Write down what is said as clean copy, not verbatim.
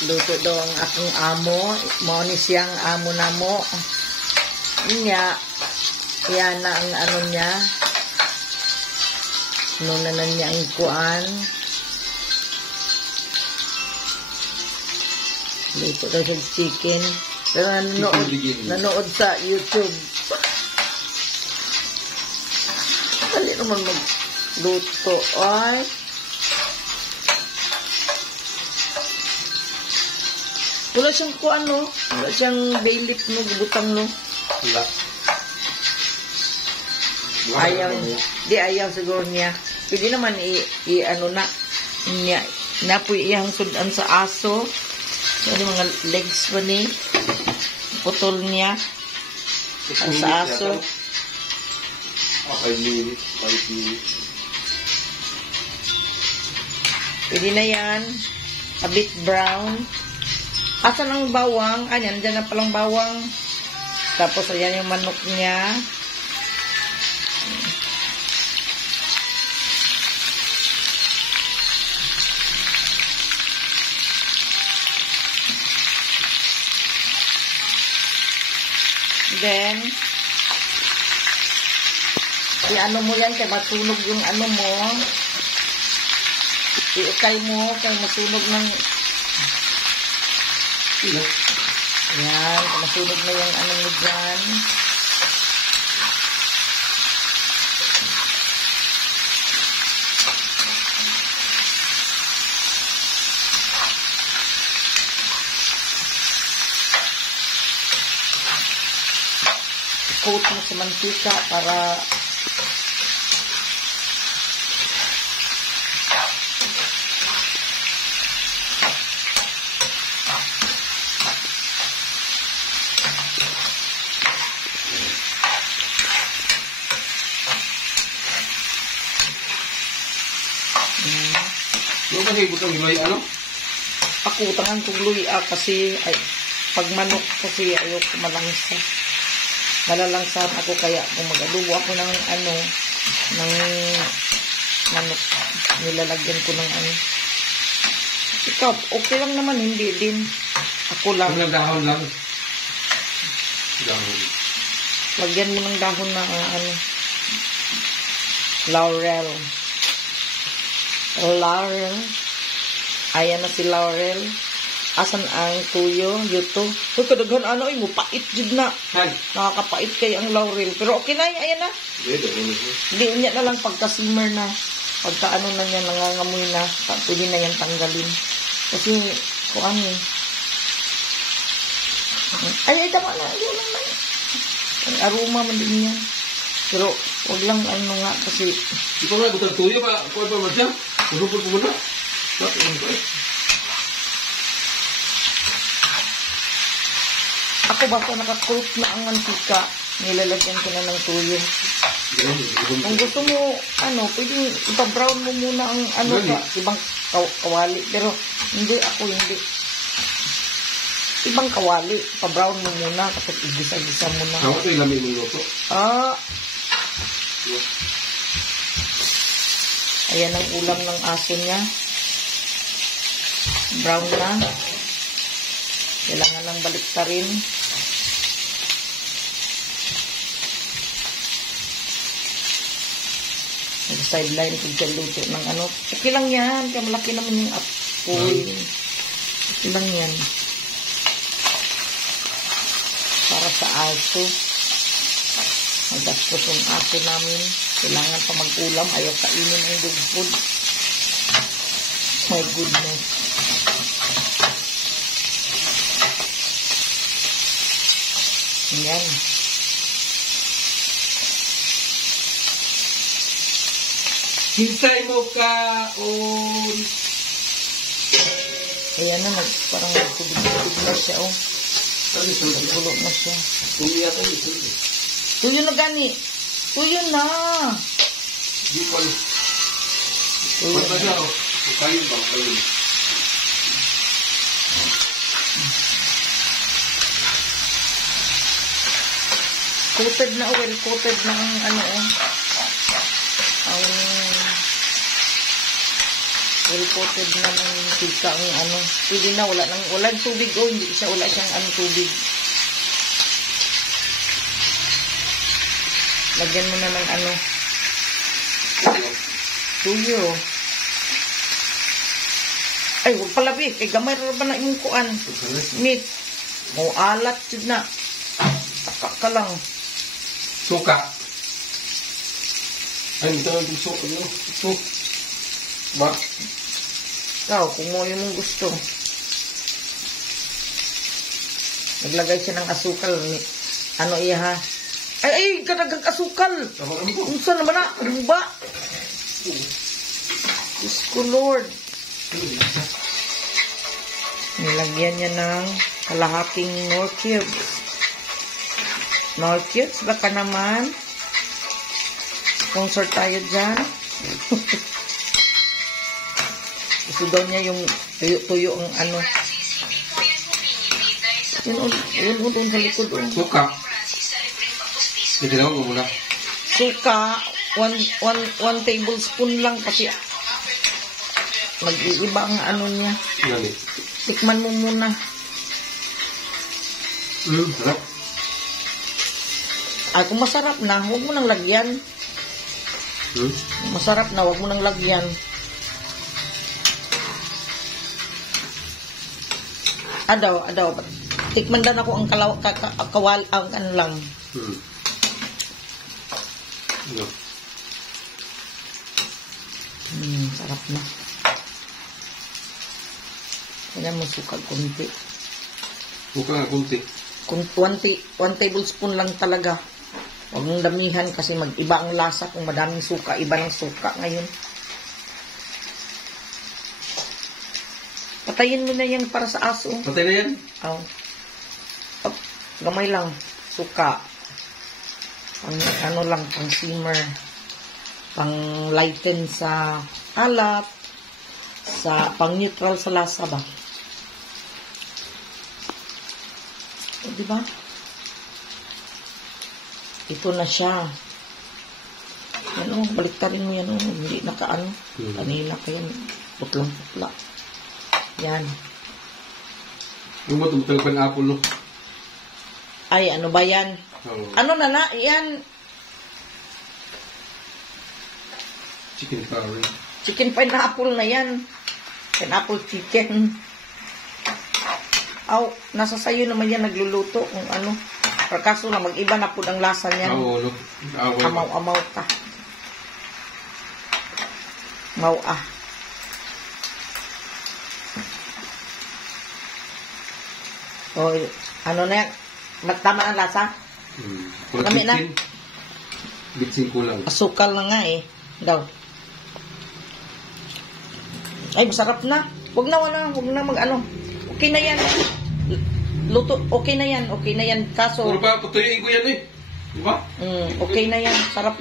Luto daw ang akong amo. Mao ni siyang amo na mo. Niya. Yan na ang ano niya. Nunanan niya ang kuan. Luto daw siya chicken. Pero nanood sa YouTube. Dali naman magluto. Ay. Wala siyang kuan, no? Wala siyang bay leaf, no? Butang, no? Wala. Ayaw. Di ayaw siguro niya. Pwede naman ano na. Niya. Napoy iyang sudan sa aso. Ano mga legs pa ni. Putol niya. Sa aso. 5 minutes. 5 minutes. Pwede na yan. A bit brown. Asan ang bawang? Ayan, dyan na palang bawang. Tapos, ayan yung manok niya. Then, i-ano mo yan, kaya masunog yung ano mo. I-ukay mo, kaya masunog ng yan, masunog na yung ano mo dyan. I-coat mo sa mantika para Yung kasi butang gulay ano? ako tangan kong luya kasi ay, pag manok kasi ayoko malangsa. Malalangsan ako kaya kung mag-adobo ako ng ano ng manok nilalagyan ko ng ano. Ikaw, okay lang naman, hindi din. Ako lang. Ang dahon lang. Dahon. Lagyan mo ng dahon na ano. Laurel. Laurel. Ayan na si Laurel. Asan ang tuyo? Yuto. Uy, kadaghan ano, ay mo, pait jud na. Hay. Nakakapait kay ang Laurel. Pero okay na, ayan na. Hindi, niya na lang pagka-simmer na. Pagka ano na niya, nangangamoy na. Pwede na yan tanggalin. Kasi, kung ano eh. Ay, tama na. Ayaw lang na. Ang aroma man din yan. Pero, huwag lang ano nga kasi. Di pa nga, butang tuyo pa. Kuha pa man siya. Pulupul po muna. Ako basta naka-coat na ang mantika. Nilalagyan ko na ng tuyo. Kung gusto mo, ano, pwede ipa-brown mo muna ang ano sa ibang kawali. Pero, hindi ako, hindi. Ibang kawali, pa-brown mo muna, tapos igisa-gisa mo na. Ako ito yung lamig ng luto. Ayan ang ulam ng aso niya. Brown na. Kailangan lang baliktarin. Nag-sideline kung siya luto ng ano. Okay lang yan. Kaya malaki naman yung apoy. Okay lang yan. Para sa aso. Nagastos yung aso namin. Kailangan pa mag-ulam. Ayaw kainin ang dog food. My goodness. Yan. Hintay mo ka Ayan na, parang nagtubig na siya, oh. Nagbulo na siya. Tuyo na gani. Tuyo na. Di pa. Tuyo na. Siya, oh. Kayo ba? Kayo. Coated na, well coated na ang ano, oh. Ang Full coated na ng mantika ang ano. Pwede na, walang tubig. Oh, hindi siya, wala siyang ano, tubig. Lagyan mo na ng ano. Tuyo. Ay, huwag palabi. Kay gamay rin ba na imong kuan? Meat. O alat yun na. Taka ka lang. Suka. Ay, hindi tayo yung suka. Ito. Ba? Ikaw, kung mo yung gusto. Naglagay siya ng asukal. Ano iya ha? Ay, kadagang asukal. Kung saan naman na? Ano ba? Diyos ko, Lord. Nilagyan niya ng kalahating Knorr cubes. Knorr cubes, baka naman. Sponsor tayo dyan. Gusto daw niya yung tuyo-tuyo ang ano. Yun doon sa likod. Suka. Hindi lang ako muna. Suka, one tablespoon lang kasi mag-iiba ang ano niya. Nani? Tikman mo muna. Sarap. Ay, kung masarap na, huwag mo nang lagyan. Masarap na, huwag mo nang lagyan. Adaw. Tikman dan ako ang kawal, ang ano lang. No. Sarap na. Kaya mo suka kunti. Suka nga kunti. Kung 1 tablespoon lang talaga. Huwag mong damihan kasi mag-iba ang lasa kung madaming suka. Iba ng suka ngayon. Patayin mo na yan para sa aso. Patay na yan? Oh. Oh, gamay lang. Suka. Pang ano lang, pang simmer. Pang lighten sa alat. Pang neutral sa lasa ba? O, diba? Ito na siya. Ano, baliktarin mo yan. Hindi nakaano. Kanina pa yan. Putlang-putla. Yan. Yung mo tumutang pineapple, no? Ay, ano ba yan? Oh. Ano na na? Yan. Chicken curry. Chicken pineapple na yan. Pineapple chicken. Aw, nasa sayo naman yan nagluluto kung ano. Pero kaso lang, mag-iba na po ang lasa niyan. Oo, no? Amaw-amaw ka. Maw-ah. O, ano na yan? Tama ang lasa? Kami na? Bitsin ko lang. Asukal na nga eh. Daw. Ay, masarap na. Huwag na mag-ano. Okay na yan. Luto, okay na yan. Kaso, Puro pa, patuloyin ko yan eh. Diba? okay na yan. Sarap.